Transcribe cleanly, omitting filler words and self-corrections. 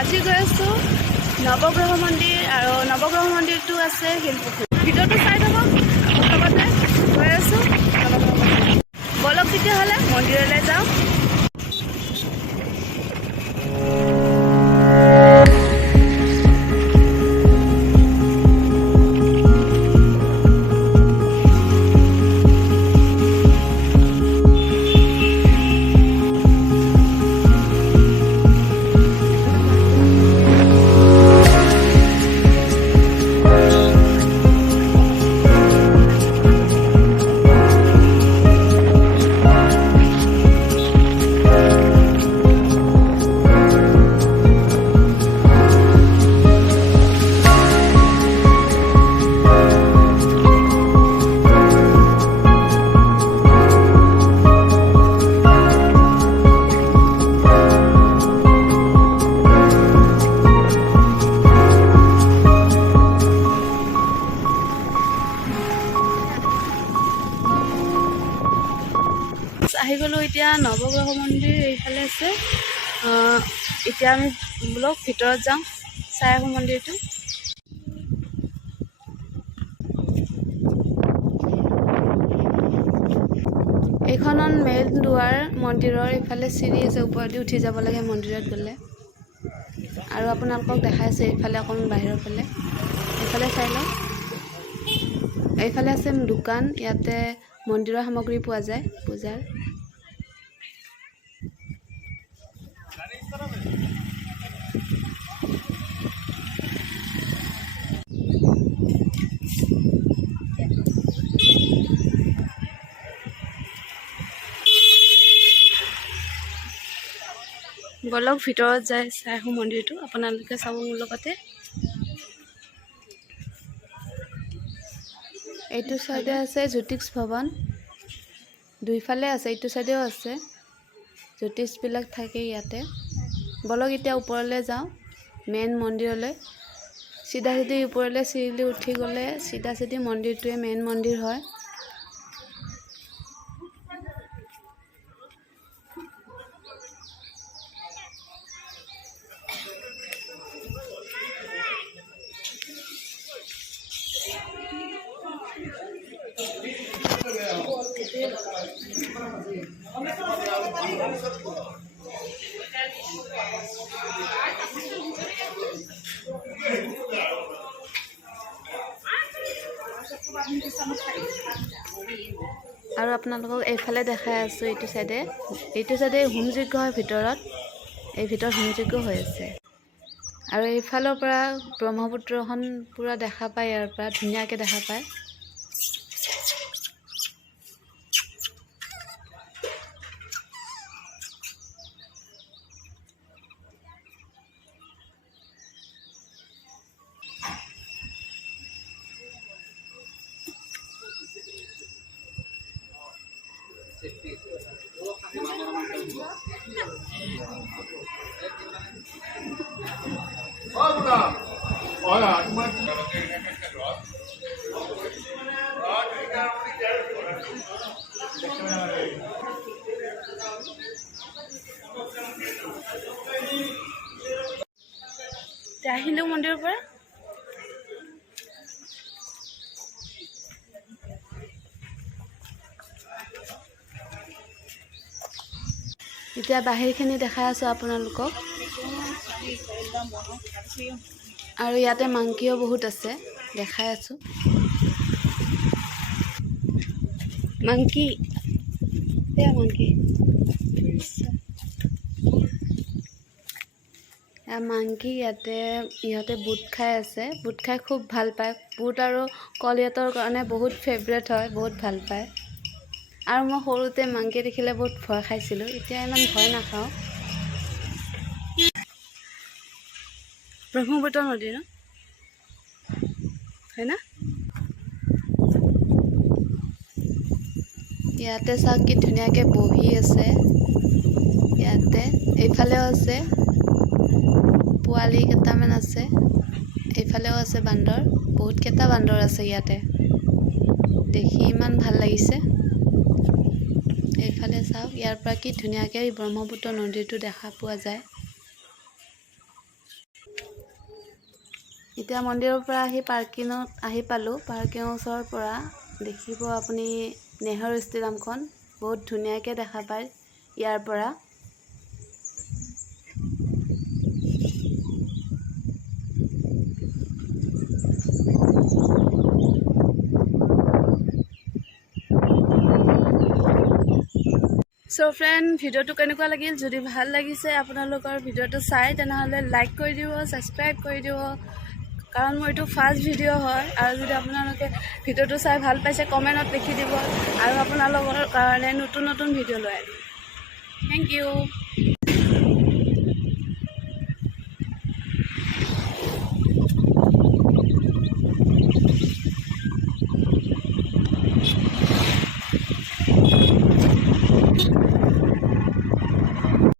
আজি গৈ আছোঁ নৱগ্ৰহ মন্দিৰ আৰু নৱগ্ৰহ মন্দিৰটো আছে শিলপুখুৰী। ভিডিঅ'টো চাই থাকক। লগতে গৈ আছোঁ নৱগ্ৰহ মন্দিৰ। বলক তেতিয়াহ'লে মন্দিৰলৈ যাওঁ। আহি গ'লোঁ এতিয়া নৱগ্ৰহ মন্দিৰ এইফালে আছে। এতিয়া আমি বোলক ভিতৰত যাওঁ, চাই আহোঁ মন্দিৰটো। এইখনত মেইন দুৱাৰ মন্দিৰৰ। এইফালে চিৰি আছে, ওপৰেদি উঠি যাব লাগে মন্দিৰত গ'লে। আৰু আপোনালোকক দেখাইছে এইফালে অকণমান বাহিৰৰ ফালে। এইফালে চাই লওক। এইফালে আছে দোকান, ইয়াতে মন্দিৰৰ সামগ্ৰী পোৱা যায় পূজাৰ। বলক ভিতৰত যাই চাই আহোঁ মন্দিৰটো। আপোনালোকে চাব মোৰ লগতে। এইটো চাইডে আছে জ্যোতিষ ভৱন, দুইফালে আছে, এইটো চাইডেও আছে। জ্যোতিষবিলাক থাকে ইয়াতে। বলক এতিয়া ওপৰলৈ যাওঁ, মেইন মন্দিৰলৈ। চিধা চিধি ওপৰলৈ চিৰিলি উঠি গ'লে চিধা চিধি মন্দিৰটোৱে মেইন মন্দিৰ হয়। আৰু আপোনালোকক এইফালে দেখাই আছোঁ, এইটো চাইডে হোম যজ্ঞ হয় ভিতৰত। এই ভিতৰত হোম যজ্ঞ হৈ আছে। আৰু এইফালৰ পৰা ব্ৰহ্মপুত্ৰখন পূৰা দেখা পায়, ইয়াৰ পৰা ধুনীয়াকৈ দেখা পায়। আহিলোঁ মন্দিৰৰ পৰা। এতিয়া বাহিৰখিনি দেখাই আছোঁ আপোনালোকক। আৰু ইয়াতে মাংকিও বহুত আছে, দেখাই আছোঁ। মাংকি মাংকি ইয়াতে ইহঁতে বুট খাই আছে। বুট খাই খুব ভাল পায়। বুট আৰু কল ইহঁতৰ কাৰণে বহুত ফেভৰেট হয়, বহুত ভাল পায়। আৰু মই সৰুতে মাংকি দেখিলে বহুত ভয় খাইছিলোঁ, এতিয়া ইমান ভয় নাখাওঁ। ব্ৰহ্মপুত্ৰ নদী ন হয় না? ইয়াতে চাওক কি ধুনীয়াকৈ বহি আছে। ইয়াতে এইফালেও আছে, পোৱালি কেইটামান আছে। এইফালেও আছে বান্দৰ, বহুতকেইটা বান্দৰ আছে ইয়াতে। দেখি ইমান ভাল লাগিছে। এইফালে চাওক, ইয়াৰ পৰা কি ধুনীয়াকৈ ব্ৰহ্মপুত্ৰ নদীটো দেখা পোৱা যায়। এতিয়া মন্দিৰৰ পৰা আহি পাৰ্কিঙত আহি পালোঁ। পাৰ্কিঙৰ ওচৰৰ পৰা দেখিব আপুনি নেহৰু ষ্টেডিয়ামখন বহুত ধুনীয়াকৈ দেখা পায় ইয়াৰ পৰা। সো ফ্ৰেণ্ড, ভিডিঅ'টো কেনেকুৱা লাগিল? যদি ভাল লাগিছে আপোনালোকৰ ভিডিঅ'টো চাই, তেনেহ'লে লাইক কৰি দিব, ছাবস্ক্ৰাইব কৰি দিব, কাৰণ মোৰ এইটো ফাৰ্ষ্ট ভিডিঅ' হয়। আৰু যদি আপোনালোকে ভিডিঅ'টো চাই ভাল পাইছে, কমেণ্টত লিখি দিব, আৰু আপোনালোকৰ কাৰণে নতুন নতুন ভিডিঅ' লৈ আহিম। Thank U.